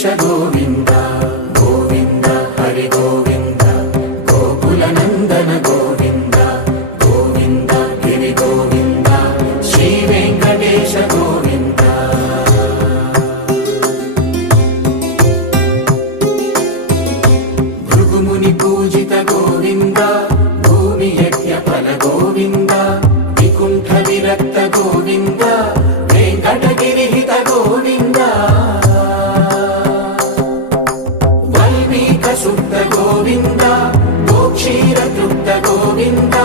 వెంకటేశ గోవింద గోవింద హరి గోవింద గోకుల నందన గోవింద గోవింద గిరి గోవింద శ్రీ వెంకటేశ గోవింద భృగుముని పూజిత గోవింద భూమి యజ్ఞ ఫల గోవింద వికుంఠ విరక్త గోవింద వెంకటగిరిహిత గోవింద వల్మీక శుద్ధ గోవింద గోక్షీర తృప్త గోవింద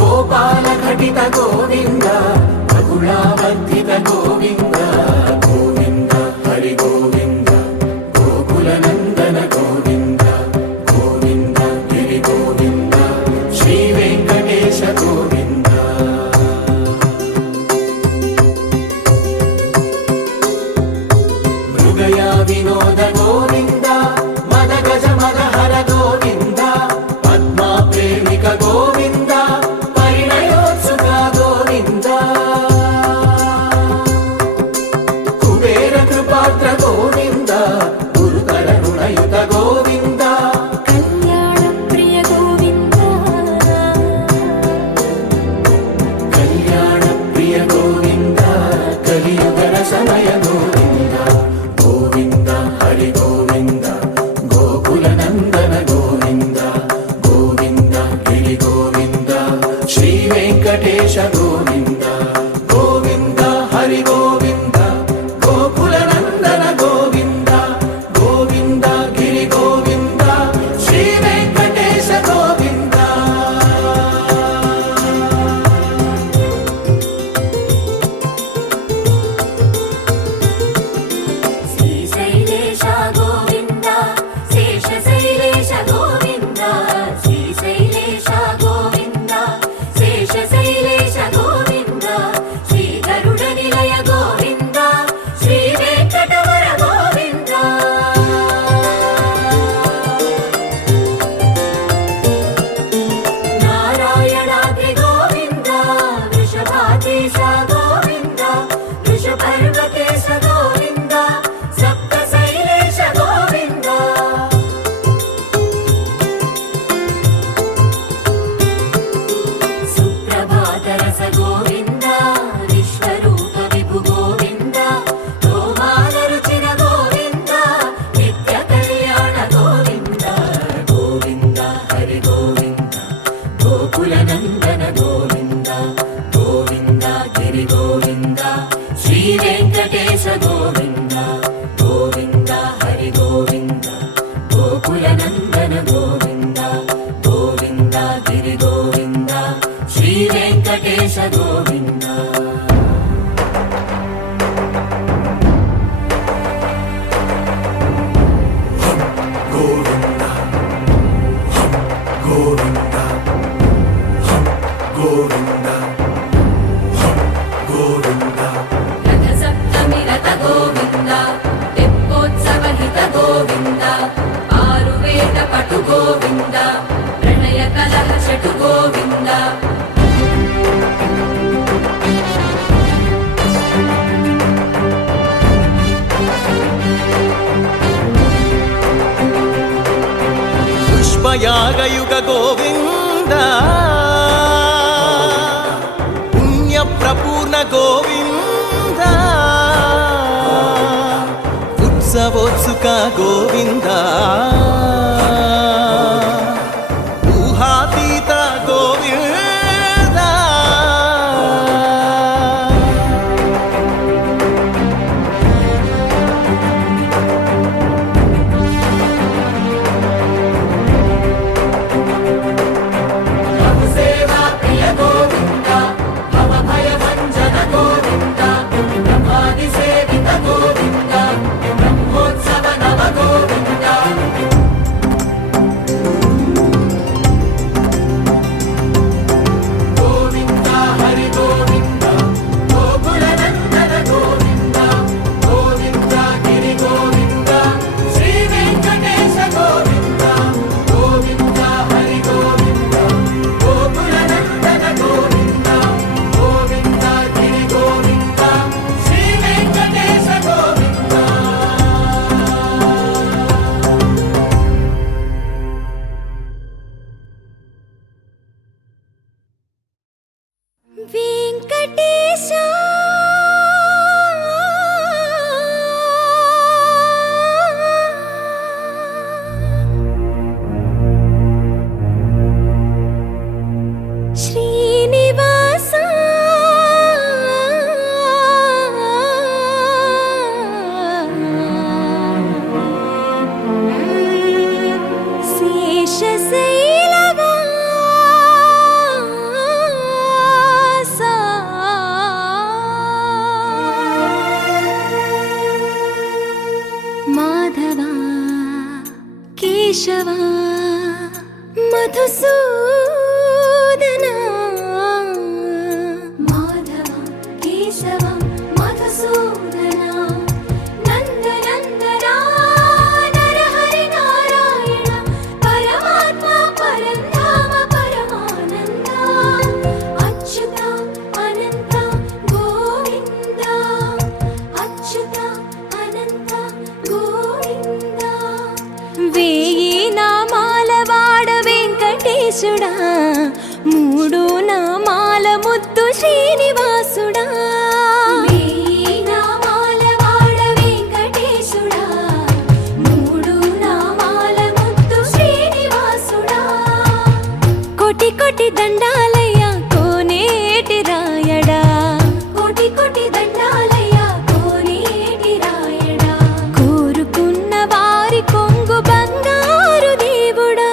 గోపాల ఘటిత గోవింద బహుళావర్ధిత గోవింద గోవింద హరి గోవింద గోకుల నందన గోవింద గోవింద గిరి గోవింద శ్రీ వెంకటేశ గోవింద మృగయా వినోద గోవింద మద గజ మద హర గోవింద పద్మా ప్రేమిక గోవింద పరిణయోత్సుక గోవింద కుబేర కృపాత్ర గోవింద గురుతర రుణయుత గోవింద కళ్యాణ ప్రియ గోవింద కళ్యాణ ప్రియ గోవింద కలియుగ సమయ గోవింద గోవింద హరి గోవింద గోకుల నందన గోవింద గోవింద గిరి గోవింద శ్రీ వెంకటేశ గోవింద గోవింద హరి గోవింద గోకుల నందన గోవింద గోవింద గిరి గోవింద శ్రీ వెంకటేశ గోవింద శ్రీశైలేశ గోవింద శేషశైలేశ గోవింద శ్రీశైలేశ గోవింద శేషశైలేశ గోవింద శ్రీ గరుడ నిలయ గోవింద శ్రీ వెంకటవర గోవింద నారాయణాద్రి గోవింద వృషభాధీశ గోవింద వృషపర్వతేశ గోవింద సప్తశైలేశ గోవింద సుప్రభాతరస గోవింద విశ్వరూప విభు గోవింద గోమాల రుచిర గోవింద నిత్య కళ్యాణ గోవింద గోవింద హరి గోవింద గోకుల నందన గోవింద గోవింద గిరి గోవింద శ్రీ వెంకటేశ గోవింద గోవింద హరి గోవింద గోకుల నందన గోవింద గోవింద గిరి గోవింద శ్రీ వెంకటేశ గోవింద గోవింద గోవింద గోవింద గోవింద రథ సప్తమి రథ గోవింద తెప్పోత్సవ హిత గోవింద ఆరువేద పటు గోవింద ప్రణయ కలహ షటు గోవింద పుష్పయాగయుగ గోవింద పుణ్య ప్రపూర్ణ గోవింద ఉత్సవోత్సుక గోవింద ఊహాతీత గోవింద సేవా ప్రియ గోవింద భవ భయ భంజన గోవింద బ్రహ్మాది సేవిత గోవింద బ్రహ్మోత్సవ నవ గోవింద మాధవ కేశవ మధుసూదన మాధవ కేశవ మధుసూదన నందనందన నరహరి నారాయణ పరమాత్మ పరంధామ పరమానంద అచ్యుత అనంత గోవింద అచ్యుత అనంత గోవింద వేయి నామాల వాడ వెంకటేశుడా మూడు నామాల ముద్దు శ్రీనివాసుడా వేయి నామాల వాడ వెంకటేశుడా మూడు నామాల ముద్దు శ్రీనివాసుడా కోటి కోటి దండాలయ్య కోనేటి రాయడా కోటి కోటి దండాలయ్య కోనేటి రాయడా కోరుకున్న వారి కొంగు బంగారు దేవుడా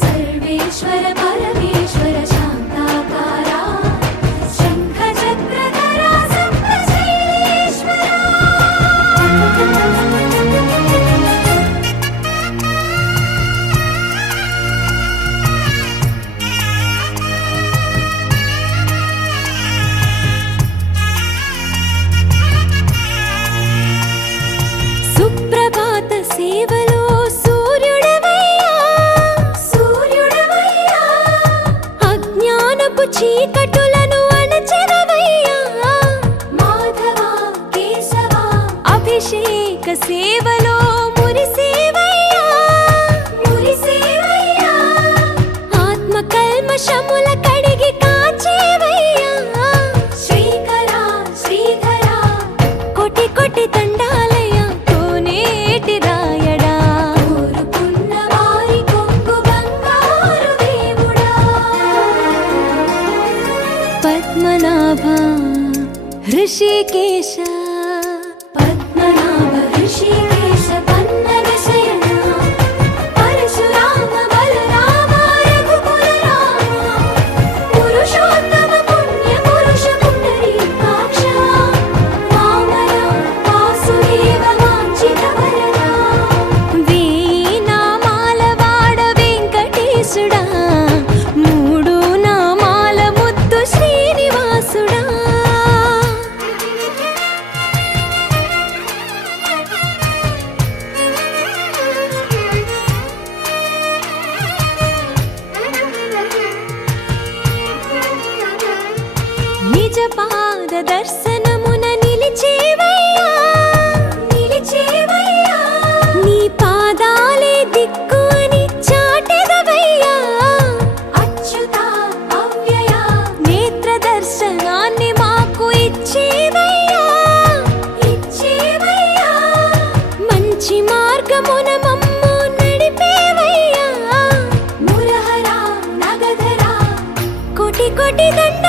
సర్వేశ్వర పరమేశ్వర శాంతాకార శంఖ చక్రధర సప్తశైలేశ్వర సుప్రభాత సేవలో సూర్యుడవయ్యా సూర్యుడవయ్యా అజ్ఞానపు చీకటులను అణచెదవయ్యా మాధవ కేశవ అభిషేక సేవలో మురిసేవయ్యా మురిసేవయ్యా ఆత్మ కల్మషముల కడిగి కాచేవయ్యా శ్రీకర శ్రీధర కోటి కోటి దండాలయ్య కోనేటి రాయడా కోరుకున్న వారి కొంగు బంగారు దేవుడా పద్మనాభ హృషికేశ పద్మనాభ హృషికేశ పన్నగ శయన పరశురామ బలరామ రఘుకుల రామ పురుషోత్తమ పుణ్య పురుష పుండరీకాక్ష వామన వాసుదేవ వాంఛిత వరద వేయి నామాల వాడ వెంకటేశుడా మూడు నామాల ముద్దు శ్రీనివాసుడా నిజ పాద దర్శనమున నిలిచేవయ్యా నిలిచేవయ్యా నీ పాదాలే దిక్కు అని చాటెదవయ్యా అచ్యుత అవ్యయ నేత్ర దర్శనాన్ని మాకు ఇచ్చేవయ్యా ఇచ్చేవయ్యా మంచి మార్గమున మమ్ము నడిపేవయ్యా మురహర నగధర కోటి కోటి దండ